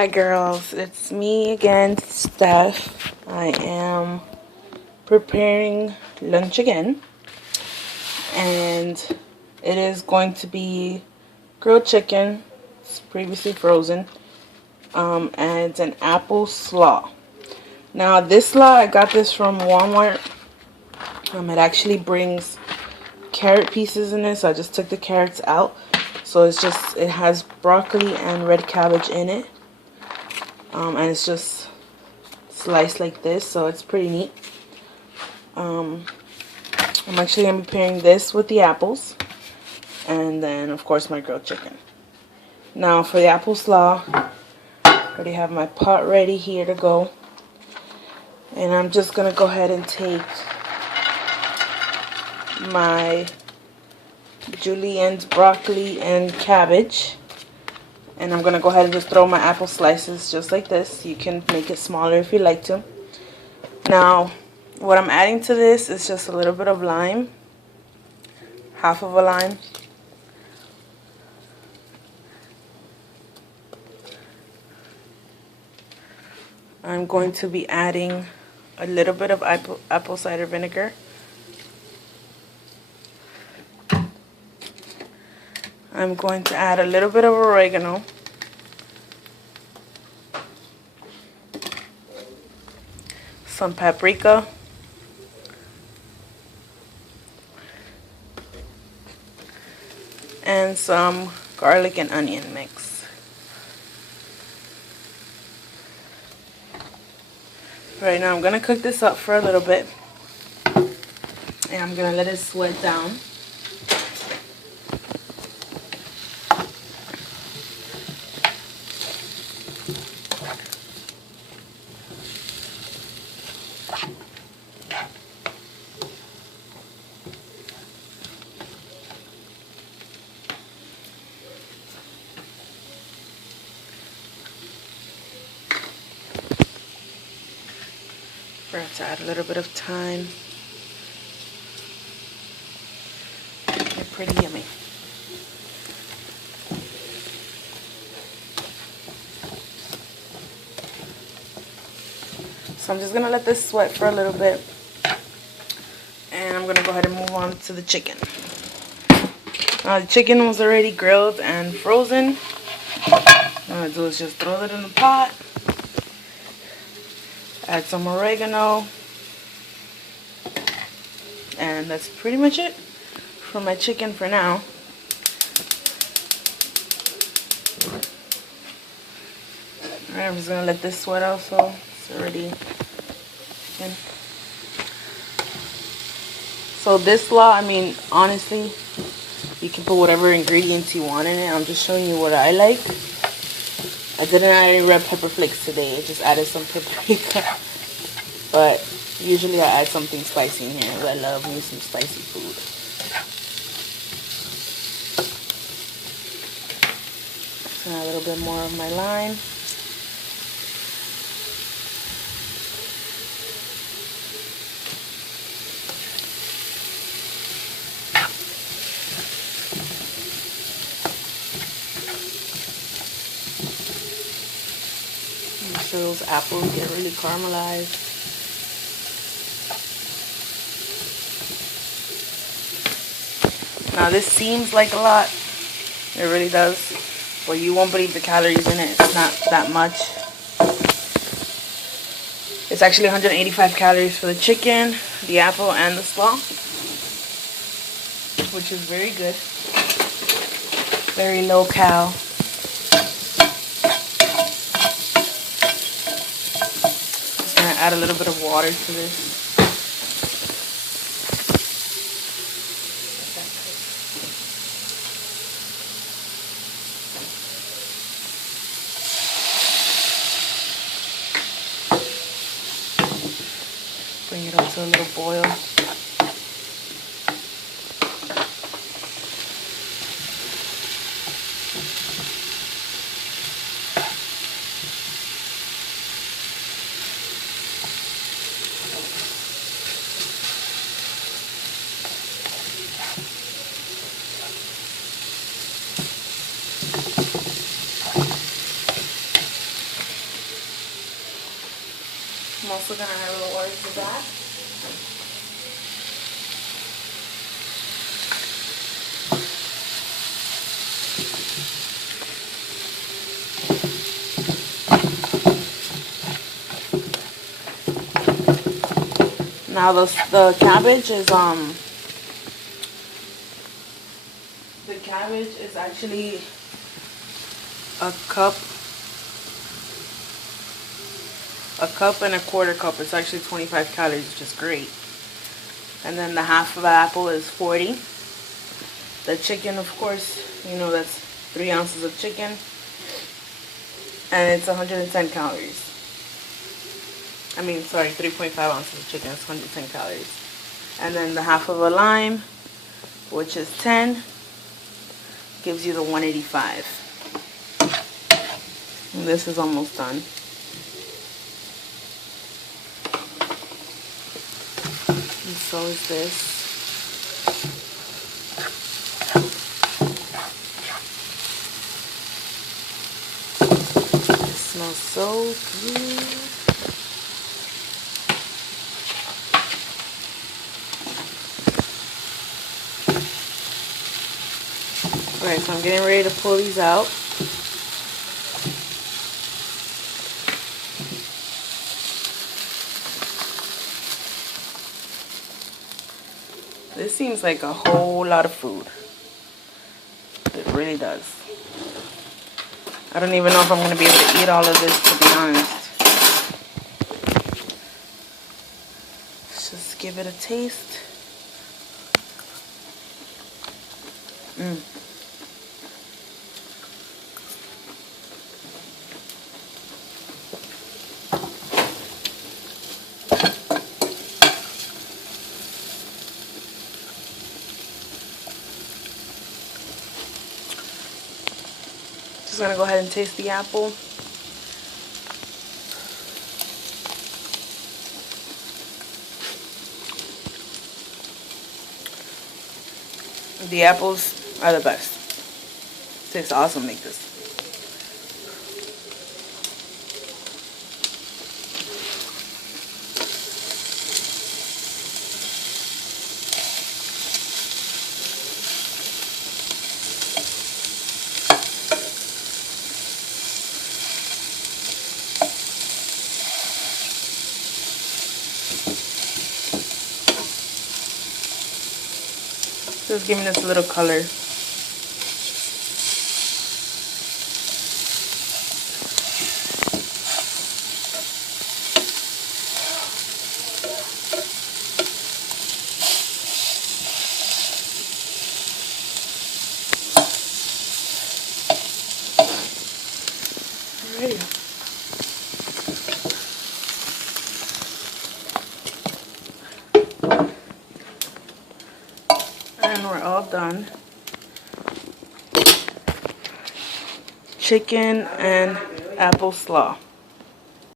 Hi girls, it's me again, Steph. I am preparing lunch again, and it is going to be grilled chicken. It's previously frozen, and it's an apple slaw. Now this slaw, I got this from Walmart. It actually brings carrot pieces in it, so I just took the carrots out. So it has broccoli and red cabbage in it. And it's just sliced like this, so it's pretty neat. I'm actually going to be pairing this with the apples, and then of course my grilled chicken. Now for the apple slaw, I already have my pot ready here to go, and I'm just going to go ahead and take my julienne's broccoli and cabbage, and I'm going to go ahead and just throw my apple slices just like this. You can make it smaller if you like to. Now, what I'm adding to this is just a little bit of lime. Half of a lime. I'm going to be adding a little bit of apple cider vinegar. I'm going to add a little bit of oregano. Some paprika. And some garlic and onion mix. Right now I'm going to cook this up for a little bit. And I'm going to let it sweat down. Forgot to add a little bit of thyme. They're pretty yummy. So I'm just going to let this sweat for a little bit. And I'm going to go ahead and move on to the chicken. The chicken was already grilled and frozen. What I'm going to do is just throw it in the pot. Add some oregano. And that's pretty much it for my chicken for now. Alright, I'm just going to let this sweat also. It's already in. So this slaw, I mean, honestly, you can put whatever ingredients you want in it. I'm just showing you what I like. I didn't add any red pepper flakes today. I just added some paprika. But usually I add something spicy in here. I love me some spicy food. So add a little bit more of my lime. Make sure those apples get really caramelized. Now this seems like a lot, it really does, but you won't believe the calories in it. It's not that much. It's actually 185 calories for the chicken, the apple, and the slaw, which is very good. Very low cal. Just gonna add a little bit of water to this. Bring it up to a little boil. I'm also gonna add a little oil to that. Now the cabbage is actually a cup and a quarter cup. It's actually 25 calories, which is great. And then the half of an apple is 40. The chicken, of course, you know, that's 3 ounces of chicken, and it's 110 calories. I mean, sorry, 3.5 ounces of chicken is 110 calories. And then the half of a lime, which is 10, gives you the 185. And this is almost done. And so is this. It smells so good. Alright, so I'm getting ready to pull these out. This seems like a whole lot of food. It really does. I don't even know if I'm going to be able to eat all of this, to be honest. Let's just give it a taste. Just gonna go ahead and taste the apple. The apples are the best. Tastes awesome like this. Just giving this a little color. Alrighty. And we're all done. Chicken and apple slaw.